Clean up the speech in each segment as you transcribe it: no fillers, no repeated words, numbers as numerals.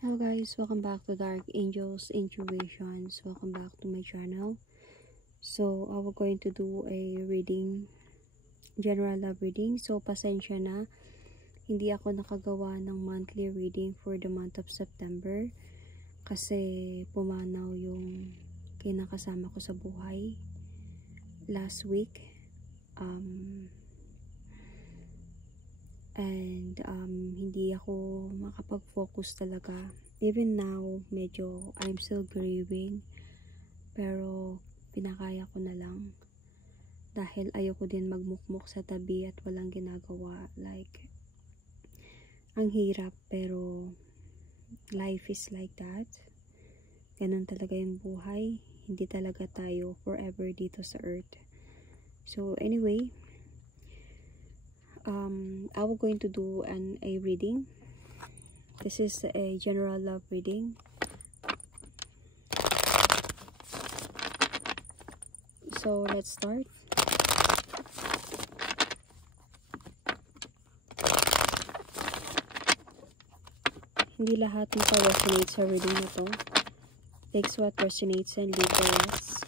Hello guys, welcome back to Dark Angels Intuitions. Welcome back to my channel. So, I was going to do a reading, general love reading. So, pasensya na, hindi ako nakagawa ng monthly reading for the month of September kasi pumanaw yung kinakasama ko sa buhay last week. Hindi ako makapag-focus talaga. Even now, medyo I'm still grieving. Pero, pinakaya ko na lang. Dahil ayoko din magmukmok sa tabi at walang ginagawa. Like, ang hirap pero life is like that. Ganun talaga yung buhay. Hindi talaga tayo forever dito sa earth. So, anyway, I was going to do a reading. This is a general love reading. So let's start. Hindi lahat resonate sa reading nito. Takes what resonates and leave the rest.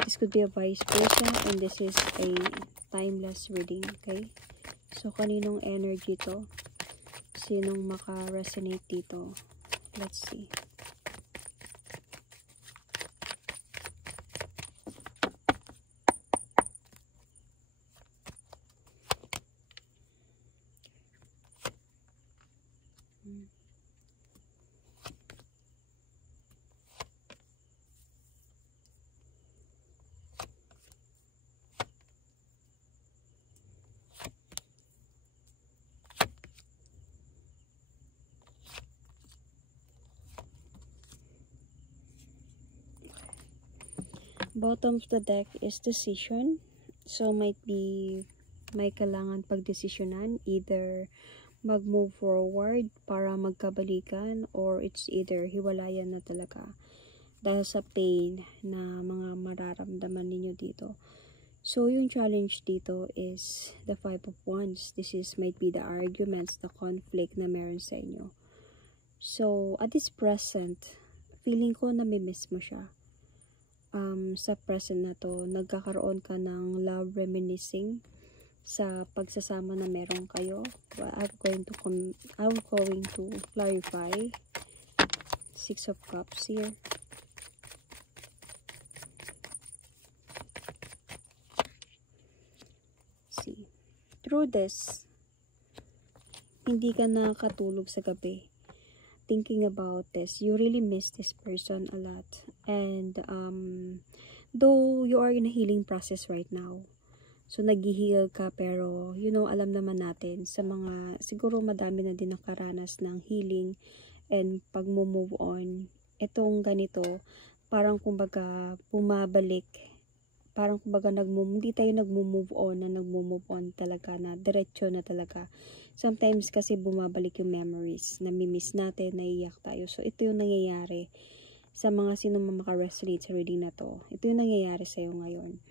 This could be a vice versa and this is a timeless reading, okay? So, kaninong energy to? Sinong maka-resonate dito? Let's see. Bottom of the deck is decision. So, may kailangan pagdesisyonan. Either mag-move forward para magkabalikan or it's either hiwalayan na talaga. Dahil sa pain na mga mararamdaman ninyo dito. So, yung challenge dito is the Five of Wands. Might be the arguments, the conflict na meron sa inyo. So, at this present, feeling ko namimiss mo siya. Sa present na to, nagkakaroon ka ng love reminiscing sa pagsasama na meron kayo. I'm going to clarify. Six of Cups here. See. Through this, hindi ka nakatulog sa gabi. Thinking about this, you really miss this person a lot. And though you are in a healing process right now, so nag-heal ka, pero alam naman natin sa mga, siguro madami na din nakaranas ng healing and pag-move on, itong ganito, parang kumbaga bumabalik, parang kumbaga hindi tayo nag-move on talaga, na diretso na talaga. Sometimes kasi bumabalik yung memories, namimiss natin, naiiyak tayo. So, ito yung nangyayari sa mga sino maka-resonate sa reading na to. Ito yung nangyayari sa'yo ngayon.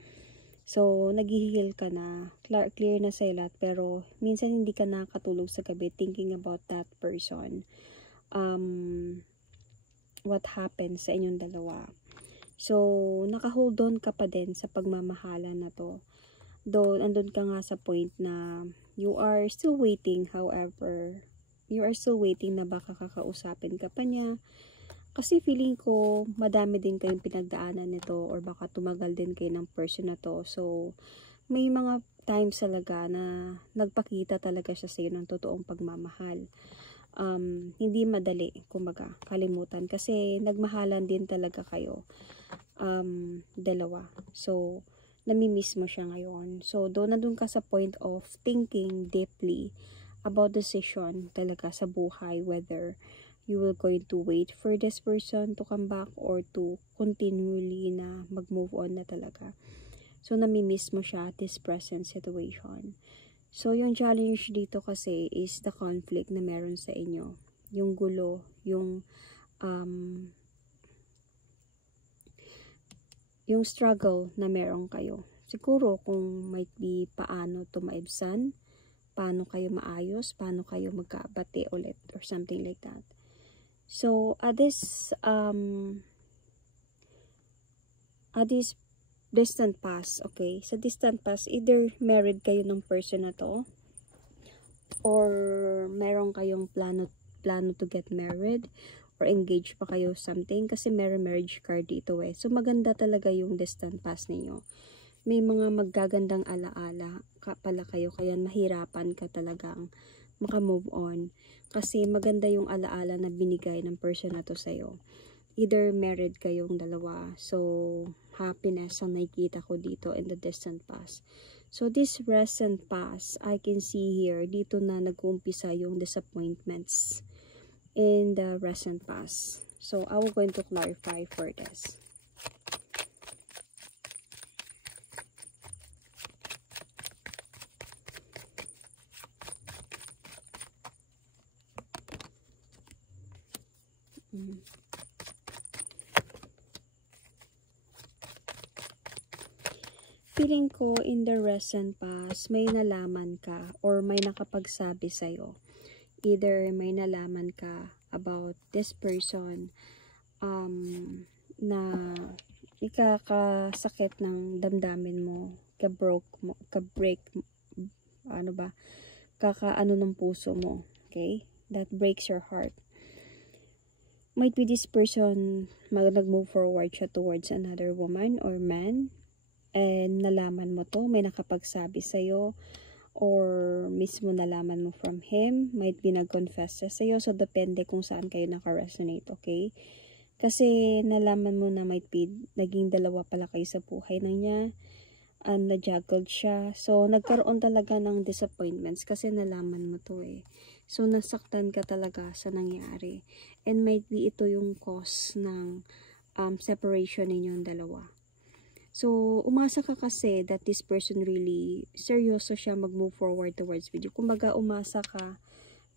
So, nag-heal ka na, clear na sa'yo lahat, pero minsan hindi ka nakatulog sa gabi thinking about that person. What happened sa inyong dalawa. So, naka-hold on ka pa din sa pagmamahalan na to. Though, andun ka nga sa point na you are still waiting, however, you are still waiting na baka kakausapin ka pa niya. Kasi feeling ko, madami din kayong pinagdaanan nito or baka tumagal din kayo ng person na to. So, may mga times talaga na nagpakita talaga siya sa iyo ng totoong pagmamahal. Hindi madali, kumbaga, kalimutan. Kasi nagmahalan din talaga kayo. Dalawa. So, namimiss mo siya ngayon. So, nandun ka sa point of thinking deeply about decision talaga sa buhay, whether you will going to wait for this person to come back or to continually na mag-move on na talaga. So, namimiss mo siya at this present situation. So, yung challenge dito kasi is the conflict na meron sa inyo. Yung gulo, yung struggle na meron kayo. Siguro kung might be paano to maibsan, paano kayo maayos, paano kayo magkabati ulit, or something like that. So, at this distant past, okay? Sa distant past, either married kayo ng person na to, or meron kayong plano to get married, or engaged pa kayo something, kasi meron marriage card dito eh. So, maganda talaga yung distant past ninyo. May mga magagandang alaala pala kayo, kaya mahirapan ka talagang makamove on. Kasi maganda yung alaala na binigay ng person na to sa'yo. Either married kayong dalawa. So, happiness ang nakikita ko dito in the distant past. So, this recent past, I can see here, dito na nag-uumpisa yung disappointments in the recent past. So, I will going to clarify for this. Feeling ko in the recent past, may nalaman ka or may nakapagsabi sa'yo. Either may nalaman ka about this person na ikakasakit ng damdamin mo, ka-break, kakaano ng puso mo, okay? That breaks your heart. Might be this person nag-move forward siya towards another woman or man, and nalaman mo to, may nakapagsabi sa'yo, or mismo nalaman mo from him, might be nag-confess siya sa'yo, so depende kung saan kayo naka-resonate, okay? Kasi nalaman mo na might be naging dalawa pala kayo sa buhay na niya, and na-juggled siya, so nagkaroon talaga ng disappointments kasi nalaman mo to eh. So, nasaktan ka talaga sa nangyari. And might be ito yung cause ng separation ninyong dalawa. So, umasa ka kasi that this person really, seryoso siya mag-move forward towards with you. Kumbaga, umasa ka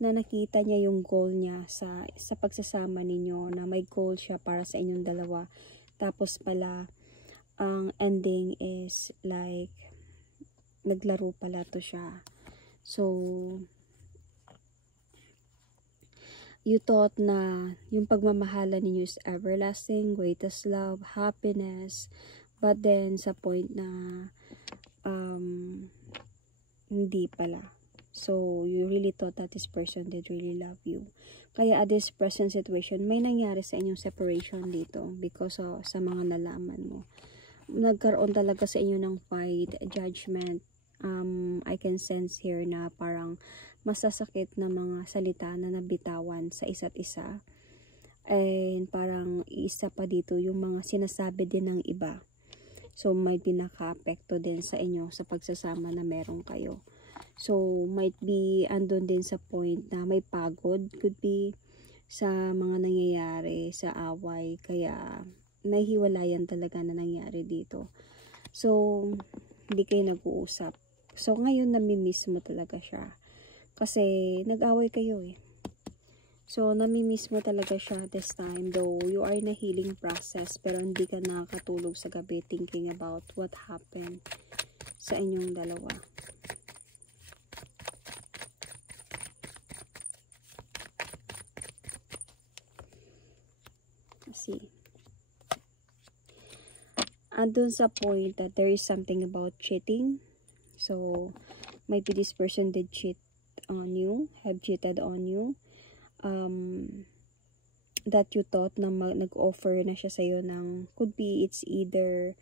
na nakita niya yung goal niya sa pagsasama ninyo, na may goal siya para sa inyong dalawa. Tapos pala, ang ending is like, naglaro pala to siya. So, you thought na yung pagmamahala ninyo is everlasting, greatest love, happiness, but then sa point na hindi pala. So, you really thought that this person did really love you. Kaya at this present situation, may nangyari sa inyong separation dito because sa mga nalaman mo. Nagkaroon talaga sa inyo ng fight, judgment. I can sense here na parang masasakit na mga salita na nabitawan sa isa't isa. And parang isa pa dito yung mga sinasabi din ng iba. So, might be naka-apekto din sa inyo sa pagsasama na meron kayo. So, might be andun din sa point na may pagod, could be sa mga nangyayari sa away. Kaya, nahihiwalayan talaga na nangyari dito. So, hindi kayo nag-uusap. So, ngayon nami-miss mo talaga siya. Kasi, nag-away kayo eh. So, nami-miss mo talaga siya this time. Though, you are in a healing process. Pero, hindi ka nakakatulog sa gabi thinking about what happened sa inyong dalawa. See. Andun sa point that there is something about cheating. So, might be this person did cheat on you, have cheated on you. That you thought na nag-offer na siya sa'yo ng, could be it's either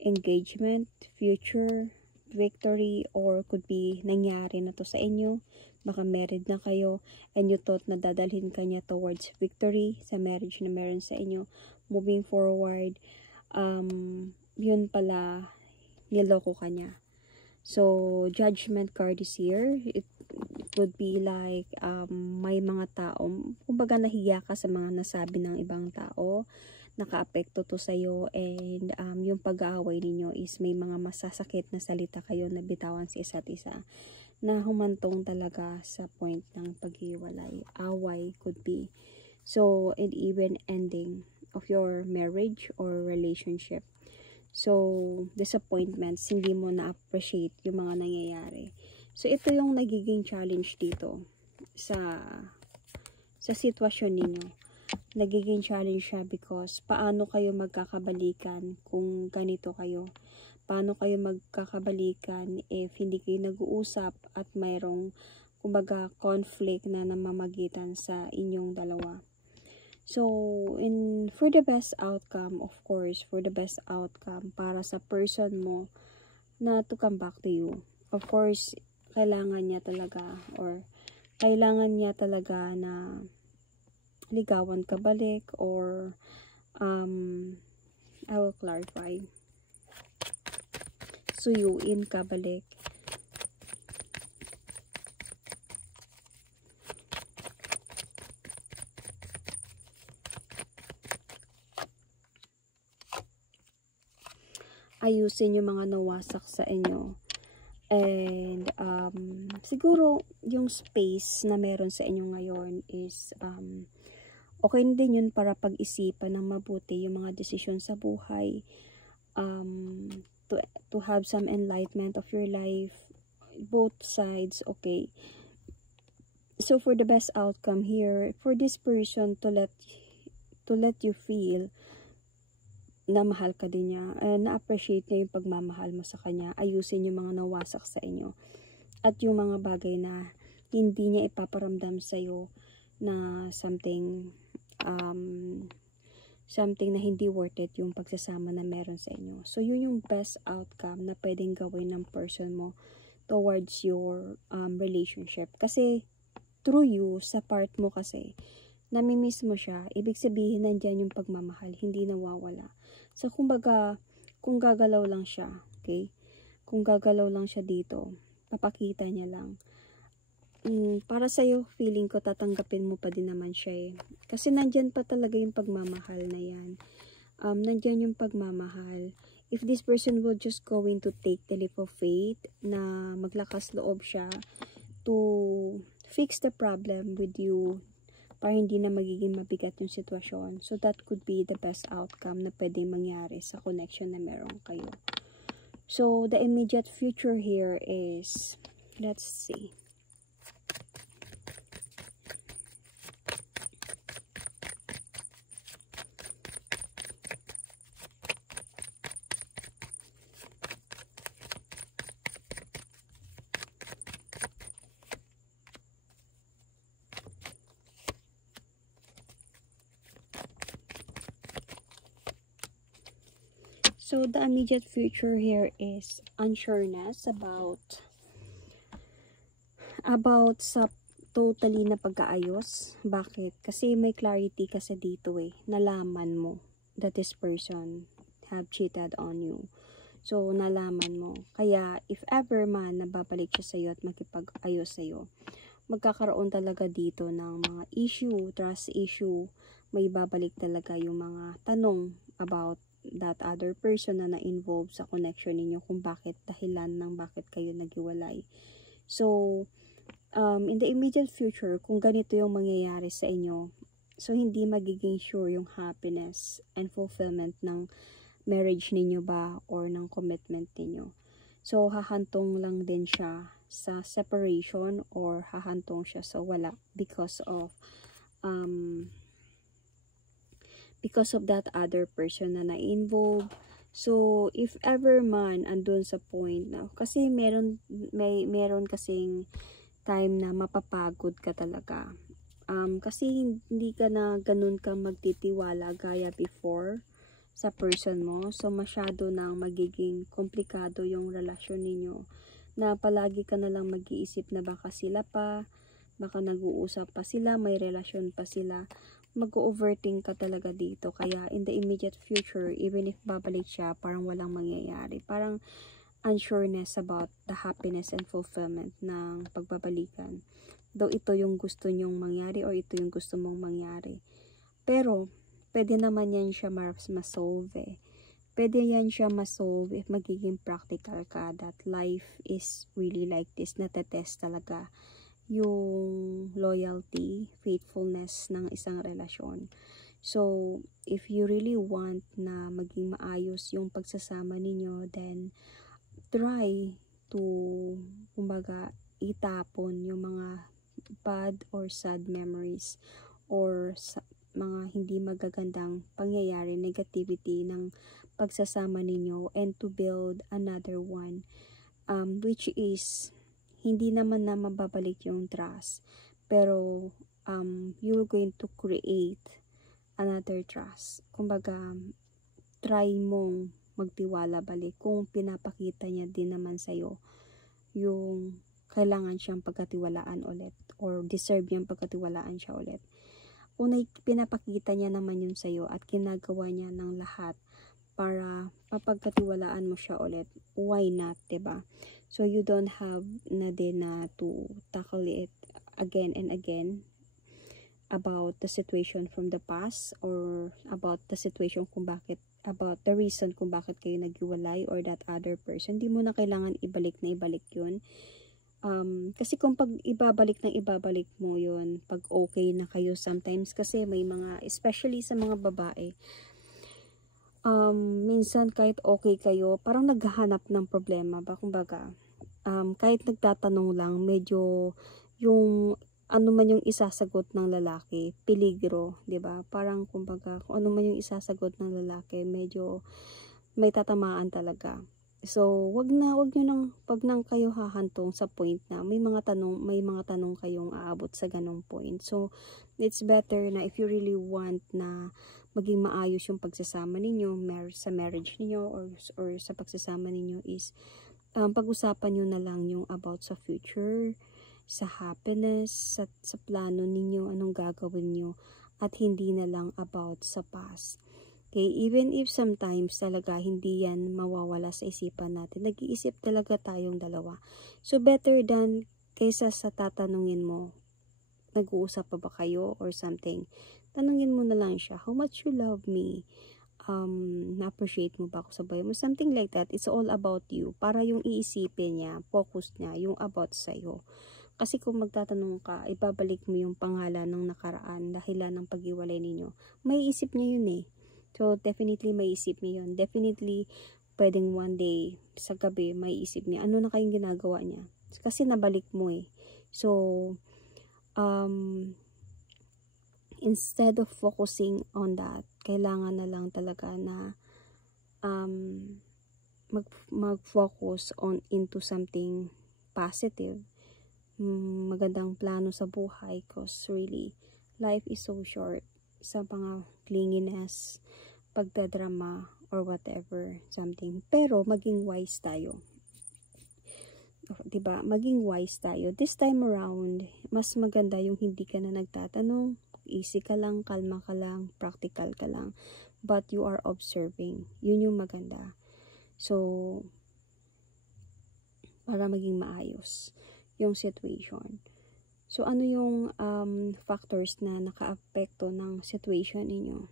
engagement, future, victory, or could be nangyari na to sa inyo. Baka married na kayo, and you thought na dadalhin ka niya towards victory sa marriage na meron sa inyo. Moving forward, yun pala, niloko ka niya. So, judgment card is here. It would be like, may mga tao, kumbaga nahiya ka sa mga nasabi ng ibang tao, naka-apekto to sa'yo, and yung pag-aaway ninyo is may mga masasakit na salita kayo na bitawan sa isa't isa, na humantong talaga sa point ng paghiwalay. Away could be. So, and even ending of your marriage or relationship. So, disappointments, hindi mo na-appreciate yung mga nangyayari. So, ito yung nagiging challenge dito sa sitwasyon ninyo. Nagiging challenge siya because paano kayo magkakabalikan kung ganito kayo? Paano kayo magkakabalikan if hindi kayo nag-uusap at mayroong kumbaga conflict na namamagitan sa inyong dalawa? So, for the best outcome, of course, for the best outcome para sa person mo na to come back to you. Of course, kailangan niya talaga na ligawan ka balik or I will clarify. Suyuin ka balik. Ayusin yung mga nawasak sa inyo. And siguro yung space na meron sa inyo ngayon is okay din yun para pag-isipan ng mabuti yung mga desisyon sa buhay, to have some enlightenment of your life, both sides. Okay, so for the best outcome here, for this person to let you feel na mahal ka din niya, na-appreciate niya yung pagmamahal mo sa kanya, ayusin yung mga nawasak sa inyo, at yung mga bagay na hindi niya ipaparamdam sa'yo na something na hindi worth it yung pagsasama na meron sa inyo. So, yun yung best outcome na pwedeng gawin ng person mo towards your relationship. Kasi, through you, sa part mo kasi, namimiss mo siya, ibig sabihin nandyan yung pagmamahal, hindi nawawala. So, kumbaga, kung gagalaw lang siya, okay? Kung gagalaw lang siya dito, papakita niya lang. Para sa'yo, feeling ko, tatanggapin mo pa din naman siya eh. Kasi nandyan pa talaga yung pagmamahal na yan. Nandyan yung pagmamahal. If this person will just going to take the leap of faith, na maglakas loob siya to fix the problem with you, para hindi na magiging mabigat yung sitwasyon. So, that could be the best outcome na pwedeng mangyari sa connection na meron kayo. So, the immediate future here is, let's see. So, the immediate future here is unsureness about sa totally na pag-aayos. Bakit? Kasi may clarity kasi dito eh. Nalaman mo that this person have cheated on you. So, nalaman mo. Kaya, if ever man nababalik siya sa'yo at makipag-ayos sa'yo, magkakaroon talaga dito ng mga issue, trust issue. May babalik talaga yung mga tanong about that other person na na-involve sa connection ninyo, kung bakit, dahilan ng bakit kayo naghiwalay. So, in the immediate future, kung ganito yung mangyayari sa inyo, so hindi magiging sure yung happiness and fulfillment ng marriage ninyo ba or ng commitment ninyo. So, hahantong lang din siya sa separation or hahantong siya sa wala because of that other person na na-involve. So, if ever man andun sa point na, kasi meron kasing time na mapapagod ka talaga. Kasi hindi ka na ganun ka magtitiwala gaya before sa person mo. So, masyado nang magiging komplikado yung relasyon ninyo, na palagi ka na lang mag-iisip na baka sila pa, baka nag-uusap pa sila, may relasyon pa sila. Mag-overthink ka talaga dito. Kaya in the immediate future, even if babalik siya, parang walang mangyayari. Parang unsureness about the happiness and fulfillment ng pagbabalikan. Though ito yung gusto nyong mangyari or ito yung gusto mong mangyari. Pero, pwede naman yan siya masolve eh. Pwede yan siya masolve if magiging practical ka, that life is really like this, natetest talaga yung loyalty, faithfulness ng isang relasyon. So, if you really want na maging maayos yung pagsasama ninyo, then try to, kumbaga, itapon yung mga bad or sad memories or mga hindi magagandang pangyayari, negativity ng pagsasama ninyo, and to build another one, which is hindi naman na mababalik yung trust, pero you're going to create another trust. Kumbaga, try mong magtiwala balik kung pinapakita niya din naman sa'yo yung kailangan siyang pagkatiwalaan ulit or deserve niyang pagkatiwalaan siya ulit. Kung pinapakita niya naman yun sa'yo at ginagawa niya ng lahat para mapagkatiwalaan mo siya ulit, why not, diba? So you don't have na din na to tackle it again and again about the situation from the past or about the situation about the reason kung bakit kayo naghiwalay or that other person. Hindi mo na kailangan ibalik yun. Kasi kung pag ibabalik mo yun, pag okay na kayo, sometimes kasi may mga, especially sa mga babae, minsan kahit okay kayo, parang naghahanap ng problema ba, kumbaga, kahit nagtatanong lang, medyo yung ano man yung isasagot ng lalaki, peligro, 'di ba? Parang kumbaga, kung ano man yung isasagot ng lalaki, medyo may tatamaan talaga. So, wag nyo nang, pag nang kayo hahantong sa point na may mga tanong kayong aabot sa ganong point. So, it's better na if you really want na maging maayos yung pagsasama ninyo, sa marriage ninyo or sa pagsasama ninyo is, pag-usapan nyo na lang yung about sa future, sa happiness, sa plano ninyo, anong gagawin nyo, at hindi na lang about sa past. Okay, even if sometimes talaga hindi yan mawawala sa isipan natin, nag-iisip talaga tayong dalawa. So better than kaysa sa tatanungin mo, nag-uusap pa ba kayo or something, tanungin mo na lang siya, how much you love me, na-appreciate mo ba ako sa buhay mo, something like that. It's all about you, para yung iisipin niya, focus niya, yung about sa'yo. Kasi kung magtatanong ka, ibabalik mo yung pangalan ng nakaraan, dahilan ng pag-iwalay ninyo, may isip niya yun eh. So, definitely may isip niya yun. Definitely, pwedeng one day, sa gabi, may isip niya, ano na kayong ginagawa niya? Kasi nabalik mo eh. So, instead of focusing on that, kailangan na lang talaga na mag-focus into something positive, magandang plano sa buhay, because really life is so short sa mga clinginess, pagdadrama or whatever something. Pero maging wise tayo, diba? Maging wise tayo this time around. Mas maganda yung hindi ka na nagtatanong, easy ka lang, kalma ka lang, practical ka lang, but you are observing. Yun yung maganda. So para maging maayos yung situation. So, ano yung factors na naka-apekto ng situation ninyo?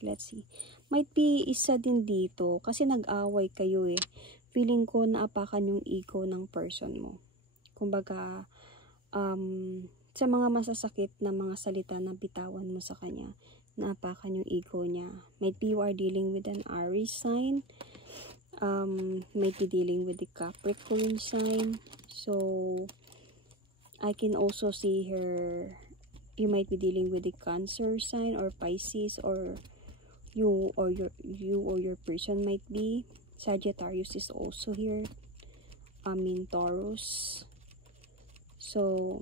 Let's see. Might be isa din dito, kasi nag-away kayo eh. Feeling ko naapakan yung ego ng person mo. Kumbaga, sa mga masasakit na mga salita na bitawan mo sa kanya, naapakan yung ego niya. Might be you are dealing with an Aries sign. Might be dealing with the Capricorn sign. So, I can also see here, you might be dealing with the Cancer sign or Pisces, or you or your person might be. Sagittarius is also here. Taurus. So,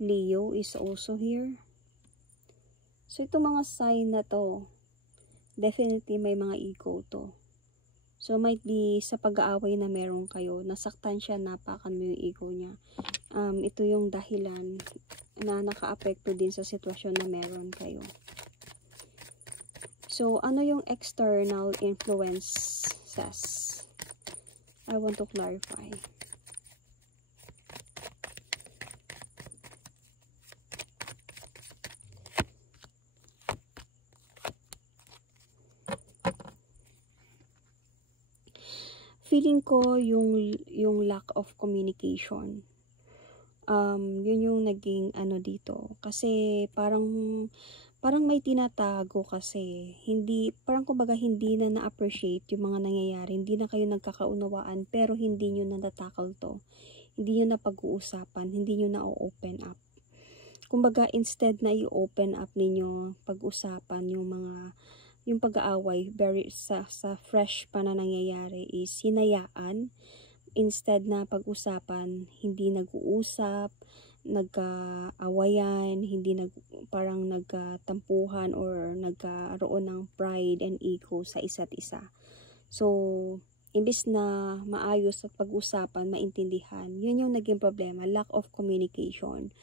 Leo is also here. So, itong mga sign na to, definitely may mga ego to. So, might be sa pag-aaway na meron kayo, nasaktan siya, napakan mo yung ego niya. Ito yung dahilan na naka-apekto din sa sitwasyon na meron kayo. So, ano yung external influences? I want to clarify. Feeling ko yung lack of communication. Yun yung naging ano dito. Kasi parang parang may tinatago kasi. Hindi, parang kumbaga hindi na na-appreciate yung mga nangyayari. Hindi na kayo nagkakaunawaan pero hindi nyo na natakal to. Hindi nyo na pag-uusapan. Hindi nyo na open up. Kumbaga instead na i-open up ninyo, pag-usapan yung pag-aaway sa fresh pa na nangyayari is hinayaan. Instead na pag-usapan, hindi nag-uusap, nagka-awayan, hindi parang nagkatampuhan or nagkaroon ng pride and ego sa isa't isa. So, imbis na maayos at pag-usapan, maintindihan, yun yung naging problema, lack of communication.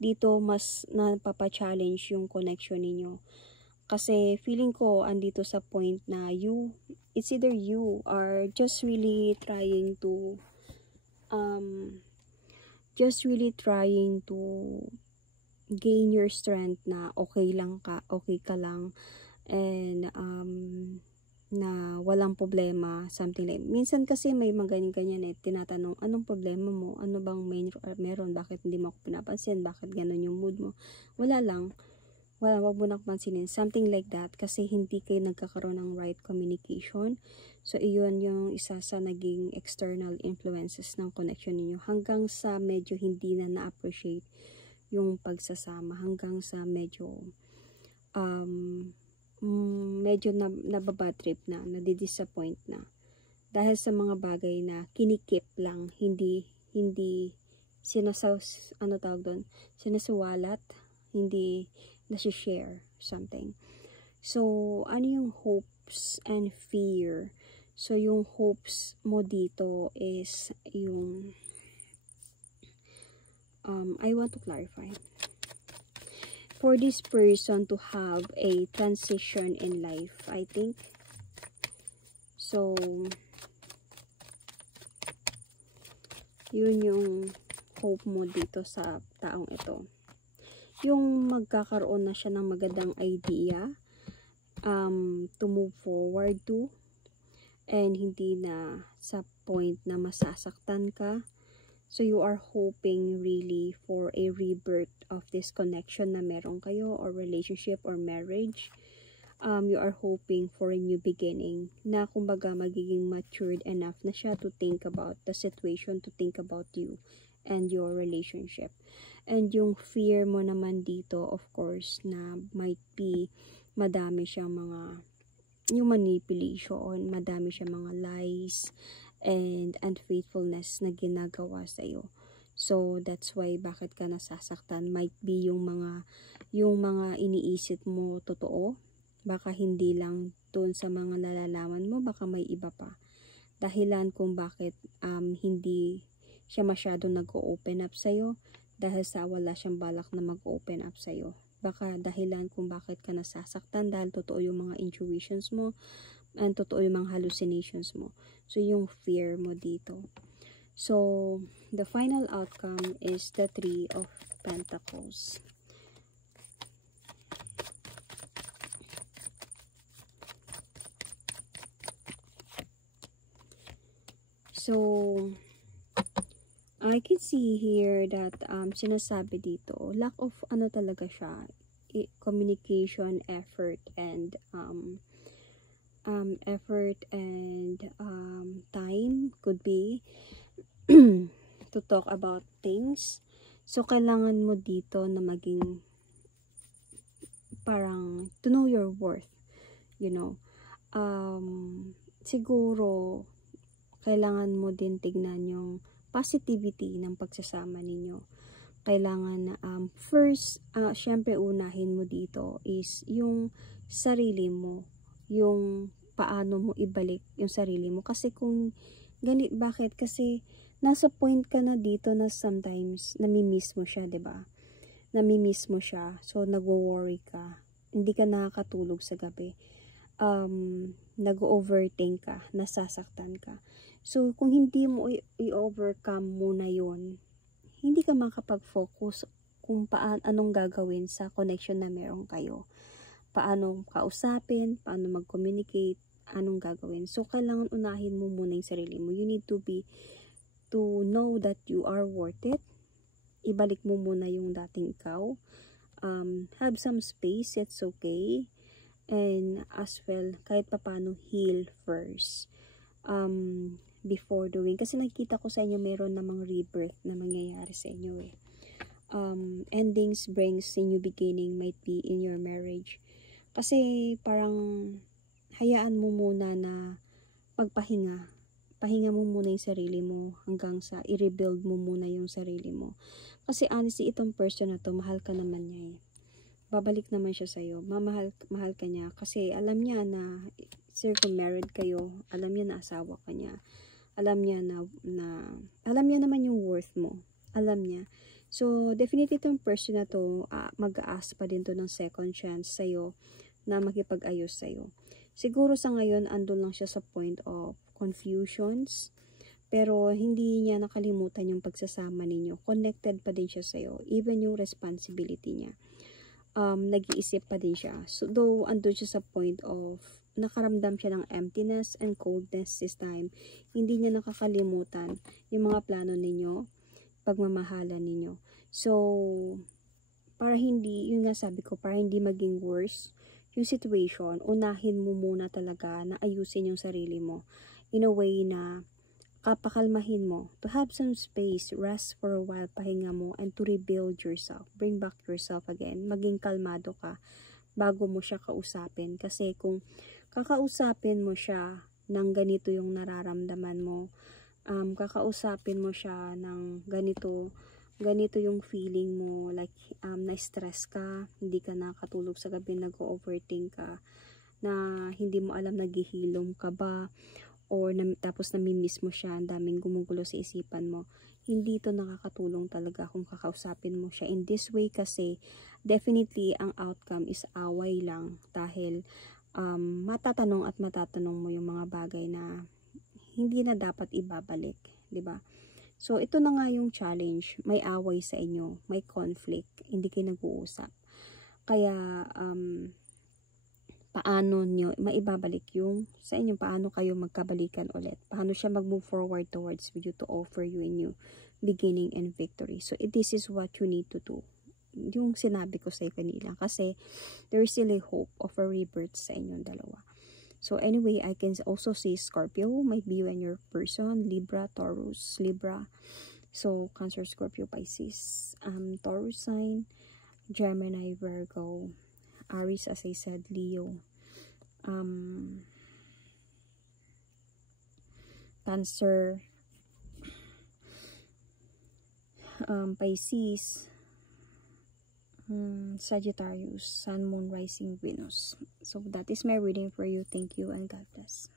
Dito mas napapa-challenge yung connection ninyo. Kasi feeling ko andito sa point na it's either you are just really trying to gain your strength na okay ka lang, and na walang problema, something like. Minsan kasi may mga ganyan tinatanong, anong problema mo? Ano bang meron? Bakit hindi mo ako pinapansin? Bakit ganun yung mood mo? Wala lang. Wag mo na pansinin. Something like that. Kasi hindi kayo nagkakaroon ng right communication. So, iyon yung isa sa naging external influences ng connection ninyo. Hanggang sa medyo hindi na na-appreciate yung pagsasama. Hanggang sa medyo nababad trip na, nadidisappoint na. Dahil sa mga bagay na kinikip lang, hindi sinasuwalat, hindi nasi-share something. So, ano yung hopes and fear? So, yung hopes mo dito is yung I want to clarify. For this person to have a transition in life, I think. So, yun yung hope mo dito sa taong ito. Yung magkakaroon na siya ng magandang idea to move forward to, and hindi na sa point na masasaktan ka. So you are hoping really for a rebirth of this connection na meron kayo, or relationship or marriage. You are hoping for a new beginning na kumbaga magiging matured enough na siya to think about the situation, to think about you and your relationship. And yung fear mo naman dito, of course, na might be madami siyang yung manipulation, madami siyang mga lies and unfaithfulness na ginagawa sa iyo. So that's why bakit ka nasasaktan, might be yung mga iniisip mo totoo, baka hindi lang doon sa mga nalalaman mo, baka may iba pa dahilan kung bakit hindi siya masyado nag-open up sa iyo, dahil sa wala siyang balak na mag-open up sa iyo. Baka dahilan kung bakit ka nasasaktan dahil totoo yung mga intuitions mo and totoo yung mga hallucinations mo. So, yung fear mo dito. So, the final outcome is the 3 of Pentacles. So, I can see here that sinasabi dito, lack of talaga siya, communication, effort and time could be to talk about things. So kailangan mo dito na maging parang to know your worth, you know. Siguro kailangan mo din tignan yung positivity ng pagsasama ninyo. Kailangan first, syempre unahin mo dito is yung sarili mo, yung paano mo ibalik yung sarili mo. Kasi kung bakit? Kasi nasa point ka na dito na sometimes nami-miss mo siya, 'di ba? Nami-miss mo siya, so nagwo-worry ka, hindi ka nakakatulog sa gabi, nag-overthink ka, nasasaktan ka. So, kung hindi mo i-overcome muna yon, hindi ka makapag-focus kung anong gagawin sa connection na meron kayo. Paano kausapin, paano mag-communicate, anong gagawin. So, kailangan unahin mo muna yung sarili mo. You need to know that you are worth it. Ibalik mo muna yung dating ikaw. have some space, it's okay. And as well, kahit papano heal first. Before doing. Kasi nakita ko sa inyo meron namang rebirth na mangyayari sa inyo eh. Endings brings a new beginning might be in your marriage. Kasi parang hayaan mo muna na pagpahinga. Pahinga mo muna yung sarili mo hanggang sa i-rebuild mo muna yung sarili mo. Kasi honestly, itong person na to, mahal ka naman niya eh. Babalik naman siya sa'yo. Mahal ka niya. Kasi alam niya na, sir, kung married kayo, alam niya na asawa ka niya. Alam niya alam niya naman yung worth mo. Alam niya. So, definitely itong person na to, mag-a-ask pa din to ng second chance sa'yo na makipag-ayos sa'yo. Siguro sa ngayon, andun lang siya sa point of confusions. Pero, hindi niya nakalimutan yung pagsasama ninyo. Connected pa din siya sa'yo. Even yung responsibility niya. Nag-iisip pa din siya. So, though, andun siya sa point of nakaramdam siya ng emptiness and coldness this time, hindi niya nakakalimutan yung mga plano ninyo, pagmamahalan ninyo. So, para hindi, yun nga sabi ko, para hindi maging worse yung situation, unahin mo muna talaga na ayusin yung sarili mo in a way na kapakalmahin mo, to have some space, rest for a while, pahinga mo, and to rebuild yourself, bring back yourself again, maging kalmado ka bago mo siya kausapin. Kasi kung kakausapin mo siya ng ganito yung nararamdaman mo, kakausapin mo siya ng ganito yung feeling mo, like na-stress ka, hindi ka nakatulog sa gabi, nag-overthink ka, na hindi mo alam naghihilom ka ba, or tapos namimiss mo siya, ang daming gumugulo sa isipan mo. Hindi to nakakatulong talaga kung kakausapin mo siya in this way, kasi definitely ang outcome is away lang, dahil matatanong mo yung mga bagay na hindi na dapat ibabalik, 'di ba? So ito na nga yung challenge, may away sa inyo, may conflict, hindi kayo nag-uusap. Kaya paano nyo maibabalik yung sa inyo, paano kayo magkabalikan ulit, paano siya mag-move forward towards with you to offer you a new beginning and victory. So this is what you need to do, yung sinabi ko sa kanila, kasi there is still a hope of a rebirth sa inyong dalawa. So anyway, I can also see Scorpio, might be you and your person, Libra, Taurus, Libra, so Cancer, Scorpio, Pisces, Taurus sign, Gemini, Virgo, Aries, as I said, Leo, Cancer, Pisces, Sagittarius, Sun, Moon, Rising, Venus. So that is my reading for you. Thank you and God bless.